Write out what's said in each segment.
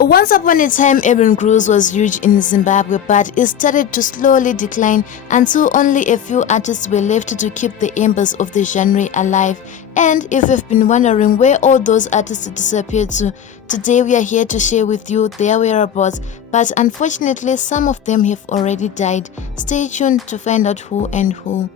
Once upon a time, Urban Grooves was huge in Zimbabwe, but it started to slowly decline until only a few artists were left to keep the embers of the genre alive. And if you've been wondering where all those artists disappeared to, today we are here to share with you their whereabouts, but unfortunately some of them have already died. Stay tuned to find out who and who.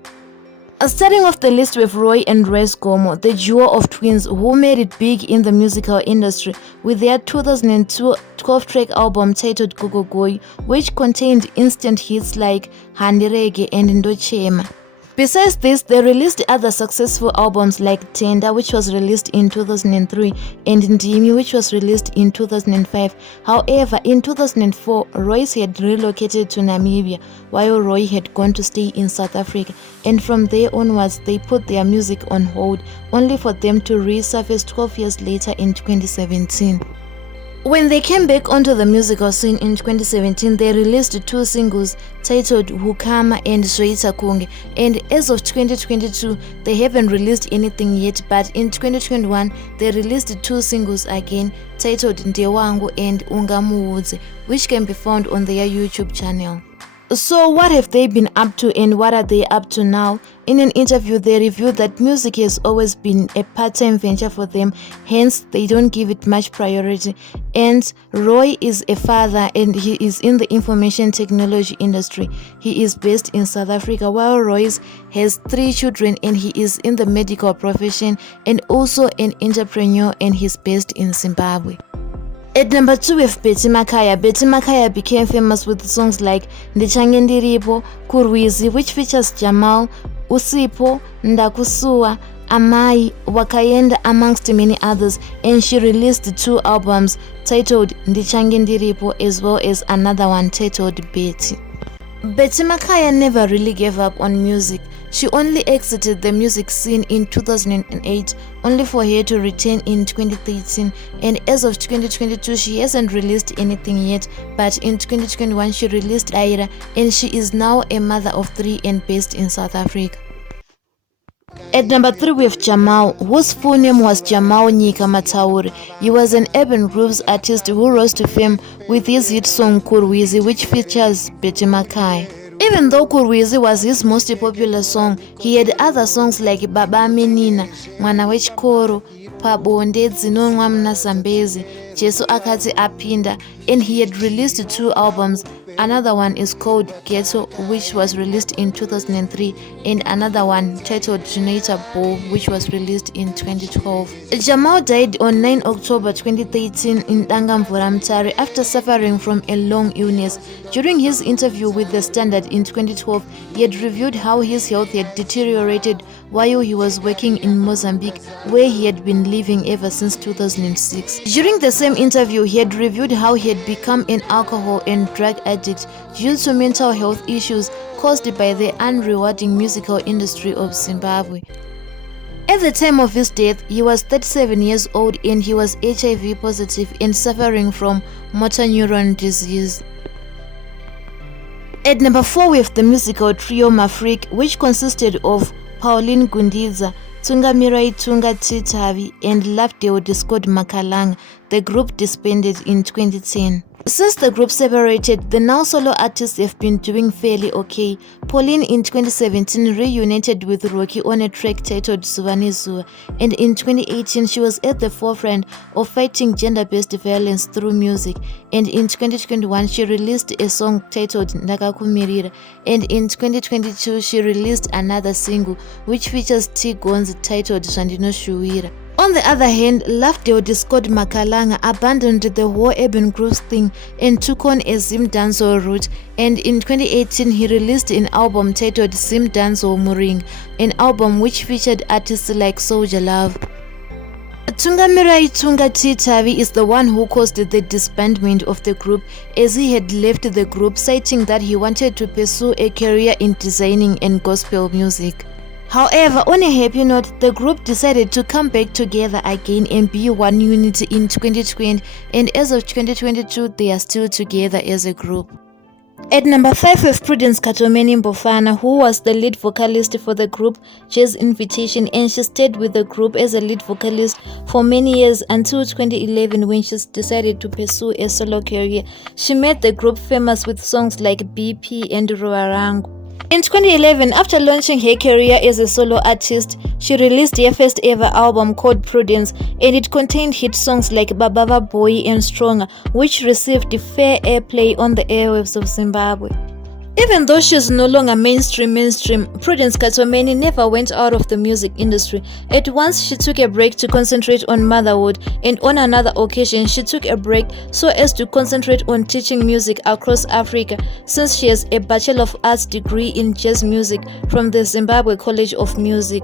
Starting off the list with Roy and Royce Gomo, the duo of twins who made it big in the musical industry with their 2002 12-track album titled Gogo, which contained instant hits like Handirege and Ndochema. Besides this, they released other successful albums like Tenda, which was released in 2003, and Ndimi, which was released in 2005. However, in 2004, Royce had relocated to Namibia, while Roy had gone to stay in South Africa, and from there onwards, they put their music on hold, only for them to resurface 12 years later in 2017. When they came back onto the musical scene in 2017, they released two singles titled Hukama and Zoita Kunge, and as of 2022, they haven't released anything yet, but in 2021, they released two singles again titled Ndewangu and Ungamuudze, which can be found on their YouTube channel. So what have they been up to and what are they up to now? In an interview, they revealed that music has always been a part-time venture for them, hence they don't give it much priority. And Roy is a father and he is in the information technology industry. He is based in South Africa, while Royce has 3 children and he is in the medical profession and also an entrepreneur and he's based in Zimbabwe. At number 2 we have Betty MAKAYA. Betty MAKAYA became famous with songs like Ndichangendiripo, Kurwizi, which features Jamal, Usipo, Ndakusua, Amai, Wakayenda, amongst many others, and she released 2 albums titled Ndichangendiripo as well as another one titled Betty. Betty MAKAYA never really gave up on music. She only exited the music scene in 2008, only for her to return in 2013, and as of 2022 she hasn't released anything yet, but in 2021 she released Aira, and she is now a mother of 3 and based in South Africa. At number 3 we have Jamal, whose full name was Jamal Nyika Mataure. He was an Urban Grooves artist who rose to fame with his hit song Kurwizi, which features Betty MAKAYA. Even though Kurwizi was his most popular song, he had other songs like Baba Menina, Mwana Wechikoro, Pabonde Dzinonwa Mnasambezi, Jesu Akati Apinda, and he had released 2 albums. Another one is called Ghetto, which was released in 2003, and another one titled Juneta Bo, which was released in 2012. Jamal died on 9 October 2013 in Dangamvura Mtare after suffering from a long illness. During his interview with The Standard in 2012, he had reviewed how his health had deteriorated while he was working in Mozambique, where he had been living ever since 2006. During the same interview, he had reviewed how he had become an alcohol and drug addict due to mental health issues caused by the unrewarding musical industry of Zimbabwe. At the time of his death, he was 37 years old and he was HIV positive and suffering from motor neuron disease. At number 4 we have the musical trio Mafriq, which consisted of Pauline Gundidza, Tungamirai Tunga Titavi, and Lovedale Discord Makalanga. The group disbanded in 2010. Since the group separated, the now solo artists have been doing fairly okay. Pauline in 2017 reunited with Rocky on a track titled Chifunyise, and in 2018 she was at the forefront of fighting gender-based violence through music, and in 2021 she released a song titled Ndakakumirira, and in 2022 she released another single which features T Gonzi titled Zvandinoshuwira. On the other hand, Lovedale Discord Makalanga abandoned the whole Urban Grooves thing and took on a Zim dancehall route, and in 2018 he released an album titled Zim Dancehall Muring, an album which featured artists like Soldier Love. Tungamirai Tunga Titavi is the one who caused the disbandment of the group, as he had left the group citing that he wanted to pursue a career in designing and gospel music. However, on a happy note, the group decided to come back together again and be one unity in 2020, and as of 2022, they are still together as a group. At number 5 with Prudence KATOMENI Mbofana, who was the lead vocalist for the group Jazz Invitation, and she stayed with the group as a lead vocalist for many years until 2011 when she decided to pursue a solo career. She made the group famous with songs like BP and Ruarangu. In 2011, after launching her career as a solo artist, she released her first ever album called Prudence, and it contained hit songs like Babava Boy and Stronger, which received fair airplay on the airwaves of Zimbabwe. Even though she's no longer mainstream, Prudence KATOMENI never went out of the music industry. At once, she took a break to concentrate on motherhood, and on another occasion, she took a break so as to concentrate on teaching music across Africa, since she has a Bachelor of Arts degree in jazz music from the Zimbabwe College of Music.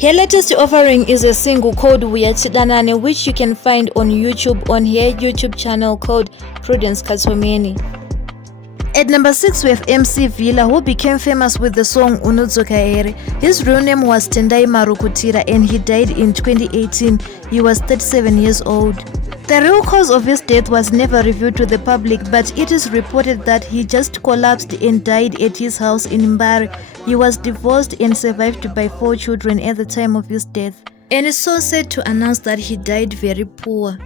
Her latest offering is a single called Uyachidanane, which you can find on YouTube on her YouTube channel called Prudence KATOMENI. At number 6 we have MC Villa, who became famous with the song Unudzoka. His real name was Tendai Marukutira and he died in 2018. He was 37 years old. The real cause of his death was never revealed to the public, but it is reported that he just collapsed and died at his house in Mbari. He was divorced and survived by 4 children at the time of his death. And it's so sad to announce that he died very poor.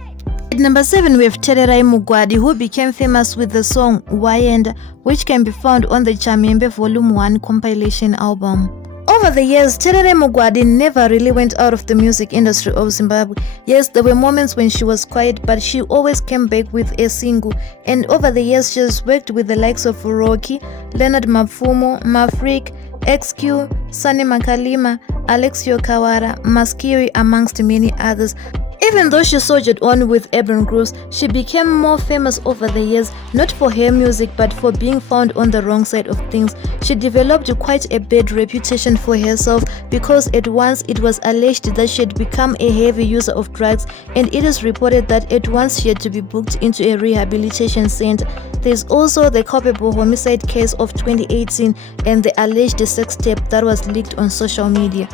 At number 7 we have TERERAI MUGWADI, who became famous with the song Wayenda, which can be found on the Chamhembe Volume 1 compilation album. Over the years, TERERAI MUGWADI never really went out of the music industry of Zimbabwe. Yes, there were moments when she was quiet, but she always came back with a single. And over the years, she has worked with the likes of Rocky, Leonard Mapfumo, Mafriq, XQ, Sunny Makalima, Alexio Kawara, Maskiri, amongst many others. Even though she soldiered on with Urban Grooves, she became more famous over the years, not for her music but for being found on the wrong side of things. She developed quite a bad reputation for herself because at once it was alleged that she had become a heavy user of drugs, and it is reported that at once she had to be booked into a rehabilitation center. There is also the culpable homicide case of 2018 and the alleged sex tape that was leaked on social media.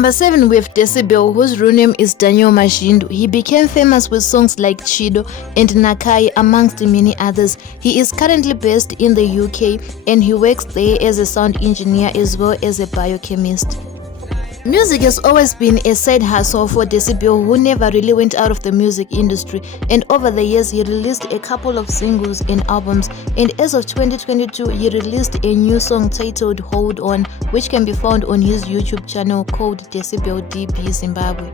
Number 7 we have Decibel, whose real name is Daniel Mashindu. He became famous with songs like Chido and Nakai, amongst many others. He is currently based in the UK and he works there as a sound engineer as well as a biochemist. Music has always been a side hustle for Decibel, who never really went out of the music industry, and over the years he released a couple of singles and albums, and as of 2022 he released a new song titled Hold On, which can be found on his YouTube channel called Decibel DB Zimbabwe.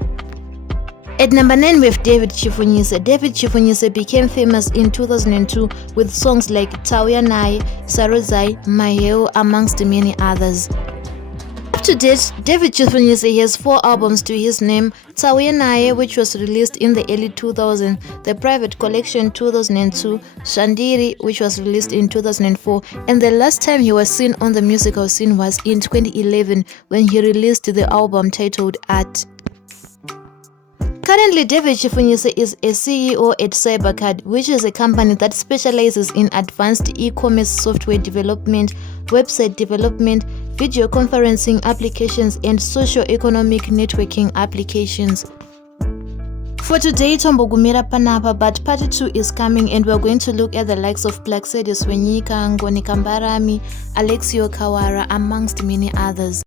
At number 9 we have David Chifunyise. David Chifunyise became famous in 2002 with songs like Tauyanai, Sarozai, Maheo, amongst many others. To date, David Chifunyise has 4 albums to his name: Tauyanai, which was released in the early 2000s, The Private Collection 2002, Shandiri, which was released in 2004, and the last time he was seen on the musical scene was in 2011 when he released the album titled Art. Currently, David Chifunyise is a CEO at Cybercard, which is a company that specializes in advanced e-commerce software development, website development, video conferencing applications, and socio-economic networking applications. For today, tombogumira panapa, but part 2 is coming and we're going to look at the likes of Plaxedis Wenyika, Ngoni Kambarami, Alexio Kawara, amongst many others.